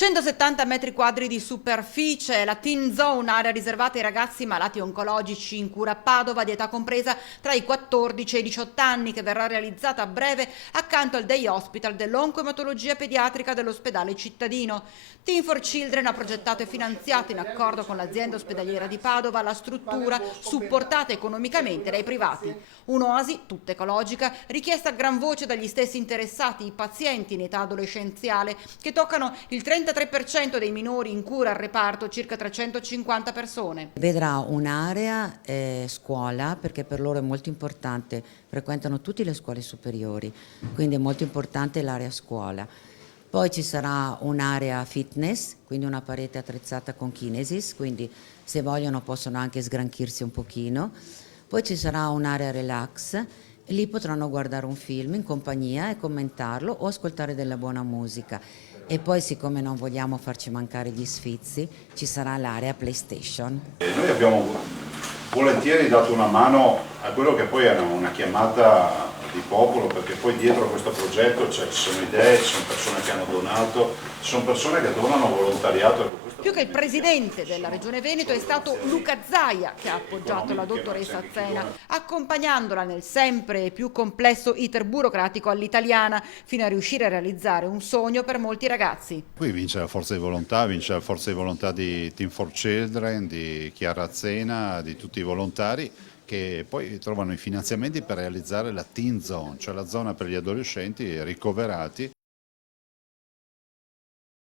170 metri quadri di superficie, la Teen Zone, area riservata ai ragazzi malati oncologici in cura a Padova di età compresa tra i 14 e i 18 anni, che verrà realizzata a breve accanto al Day Hospital dell'oncoematologia pediatrica dell'ospedale cittadino. Teen for Children ha progettato e finanziato, in accordo con l'azienda ospedaliera di Padova, la struttura supportata economicamente dai privati. Un'oasi, tutta ecologica, richiesta a gran voce dagli stessi interessati, i pazienti in età adolescenziale, che toccano il 33% dei minori in cura al reparto, circa 350 persone. Vedrà un'area scuola, perché per loro è molto importante, frequentano tutte le scuole superiori, quindi è molto importante l'area scuola. Poi ci sarà un'area fitness, quindi una parete attrezzata con Kinesis, quindi se vogliono possono anche sgranchirsi un pochino. Poi ci sarà un'area relax, e lì potranno guardare un film in compagnia e commentarlo o ascoltare della buona musica. E poi, siccome non vogliamo farci mancare gli sfizi, ci sarà l'area PlayStation. Noi abbiamo volentieri dato una mano a quello che poi era una chiamata di popolo, perché poi dietro a questo progetto ci sono idee, ci sono persone che hanno donato, ci sono persone che donano volontariato. Più che il presidente della Regione Veneto è stato Luca Zaia che ha appoggiato la dottoressa Zena, accompagnandola nel sempre più complesso iter burocratico all'italiana, fino a riuscire a realizzare un sogno per molti ragazzi. Qui vince la forza di volontà, vince la forza di volontà di Team for Children, di Chiara Zena, di tutti i volontari che poi trovano i finanziamenti per realizzare la Teen Zone, cioè la zona per gli adolescenti ricoverati